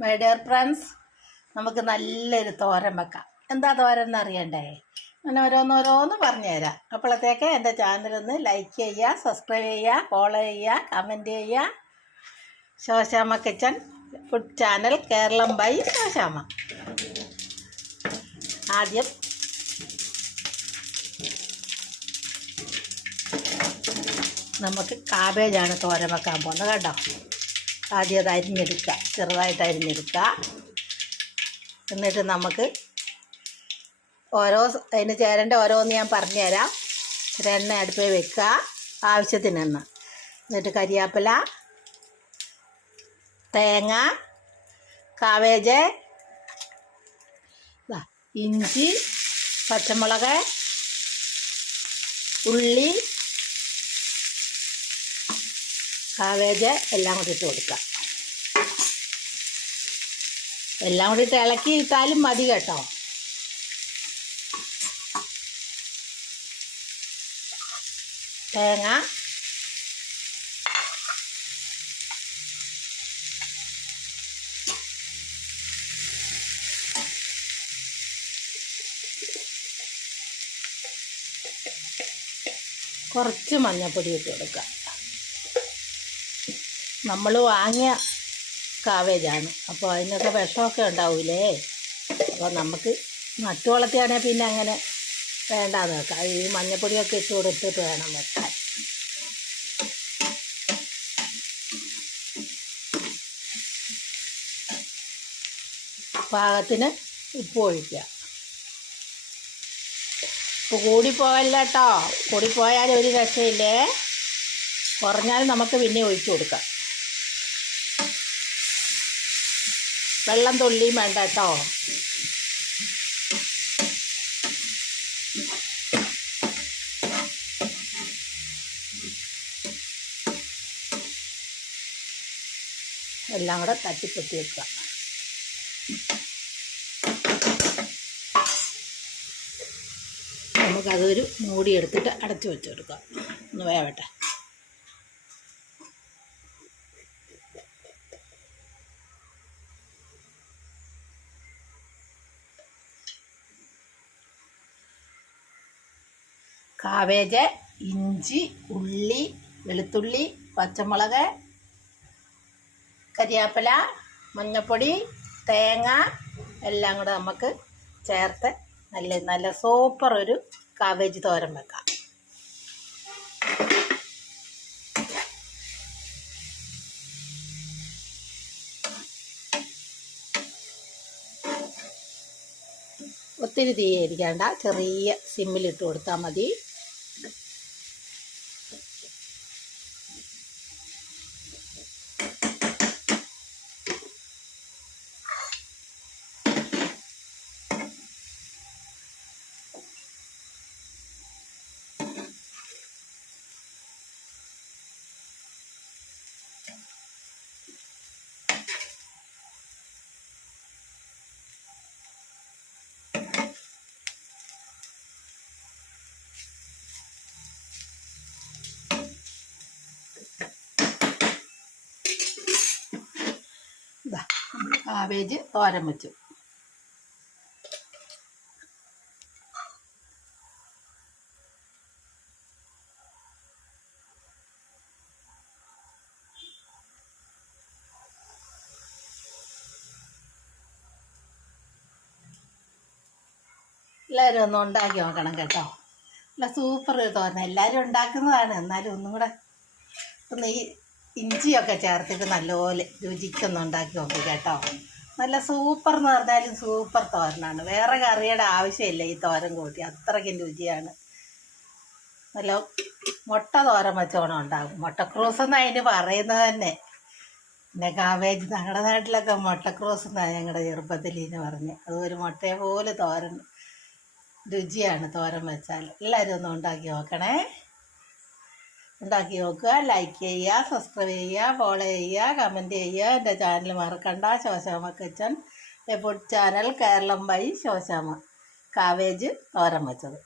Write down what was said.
My dear friends, നമുക്ക് നല്ലൊരു തോരൻ വെക്കാം. എന്താ തോരൻ എന്നറിയണ്ടേ? അങ്ങനെ ഓരോന്നോരോന്ന് പറഞ്ഞുതരാം. അപ്പോഴത്തേക്ക് എൻ്റെ ചാനലൊന്ന് ലൈക്ക് ചെയ്യുക, സബ്സ്ക്രൈബ് ചെയ്യുക, ഫോളോ ചെയ്യുക, കമൻറ്റ് ചെയ്യുക. Shoshamma kitchen food channel, Keralam by Shoshamma. ആദ്യം നമുക്ക് കാബേജാണ് തോരൻ വെക്കാൻ പോകുന്നത് കേട്ടോ. ആദ്യം അത് അരിഞ്ഞെടുക്കുക, ചെറുതായിട്ട് അരിഞ്ഞെടുക്കുക. എന്നിട്ട് നമുക്ക് അതിന് ചേരേണ്ട ഓരോന്ന് ഞാൻ പറഞ്ഞു തരാം. എണ്ണ അടുപ്പിൽ വെക്കുക, ആവശ്യത്തിന് എണ്ണ. എന്നിട്ട് കരിയാപ്പില, തേങ്ങ, കാവേജ്, ഇഞ്ചി, പച്ചമുളക്, ഉള്ളി, കാവേജ് എല്ലാം കൂടി ഇട്ട് കൊടുക്കുക. എല്ലാം കൂടി ഇട്ട് ഇളക്കി ഇട്ടാലും മതി കേട്ടോ. തേങ്ങ, കുറച്ച് മഞ്ഞൾപ്പൊടി ഇട്ട് കൊടുക്കുക. നമ്മൾ വാങ്ങിയ കാവേജാണ്, അപ്പോൾ അതിനൊക്കെ വിഷമൊക്കെ ഉണ്ടാവില്ലേ. അപ്പോൾ നമുക്ക് നട്ടു വളർത്തിയാണെങ്കിൽ പിന്നെ അങ്ങനെ വേണ്ടാന്ന് വെക്കാം. ഈ മഞ്ഞൾപ്പൊടിയൊക്കെ ഇട്ട് കൊടുത്തിട്ട് വേണം വെക്കാൻ. പാകത്തിന് ഉപ്പ് ഒഴിക്കുക. ഉപ്പ് കൂടിപ്പോയല്ല കേട്ടോ. കൂടിപ്പോയാൽ ഒരു രക്ഷയില്ലേ. കുറഞ്ഞാൽ നമുക്ക് പിന്നെ ഒഴിച്ചു കൊടുക്കാം. വെള്ളം തുള്ളിയും വേണ്ട കേട്ടോ. എല്ലാം കൂടെ തട്ടിപ്പൊത്തി വെക്കുക. നമുക്കതൊരു മൂടി എടുത്തിട്ട് അടച്ചു വെച്ചെടുക്കാം. ഒന്ന് വേവട്ടെ. കാവേജ്, ഇഞ്ചി, ഉള്ളി, വെളുത്തുള്ളി, പച്ചമുളക്, കരിയാപ്പില, മഞ്ഞൾപ്പൊടി, തേങ്ങ എല്ലാം കൂടെ നമുക്ക് ചേർത്ത് നല്ല സൂപ്പർ ഒരു കാവേജ് തോരൻ വെക്കാം. ഒത്തിരി തീയിരിക്കണ്ട, ചെറിയ സിമ്മിലിട്ട് കൊടുത്താൽ മതി. കാവേജ് തോരൻ വെച്ചു. എല്ലാവരും ഒന്ന് ഉണ്ടാക്കി നോക്കണം കേട്ടോ. നല്ല സൂപ്പർ തോരൻ. എല്ലാവരും ഉണ്ടാക്കുന്നതാണ്, എന്നാലും ഒന്നും കൂടെ ഒന്ന് ഈ ഇഞ്ചിയൊക്കെ ചേർത്തിട്ട് നല്ലപോലെ രുചിക്കൊന്ന് ഉണ്ടാക്കി നോക്കി കേട്ടോ. നല്ല സൂപ്പർ എന്ന് പറഞ്ഞാലും സൂപ്പർ തോരനാണ്. വേറെ കറിയുടെ ആവശ്യമില്ല ഈ തോരൻ കൂട്ടി, അത്രയ്ക്കും രുചിയാണ്. നല്ല മുട്ട തോരൻ വെച്ചോണം ഉണ്ടാകും. മുട്ടക്രൂസ് എന്നാണ് അതിന് പറയുന്നത് തന്നെ. പിന്നെ കാവേജ്, ഞങ്ങളുടെ നാട്ടിലൊക്കെ മുട്ടക്രൂസ് എന്നാണ് ഞങ്ങളുടെ ചെറുപ്പത്തിൽ ഇതിന് പറഞ്ഞ്. അതൊരു മുട്ടയെ പോലെ തോരൻ രുചിയാണ് തോരൻ വെച്ചാൽ. എല്ലാവരും ഒന്ന് ഉണ്ടാക്കി നോക്കണേ. ഉണ്ടാക്കി നോക്കുക, ലൈക്ക് ചെയ്യുക, സബ്സ്ക്രൈബ് ചെയ്യുക, ഫോളോ ചെയ്യുക, കമൻറ്റ് ചെയ്യുക. എൻ്റെ ചാനൽ മറക്കണ്ട. Shoshamma kitchen food channel, Keralam by Shoshamma. Cabbage തോരൻ വെച്ചത്.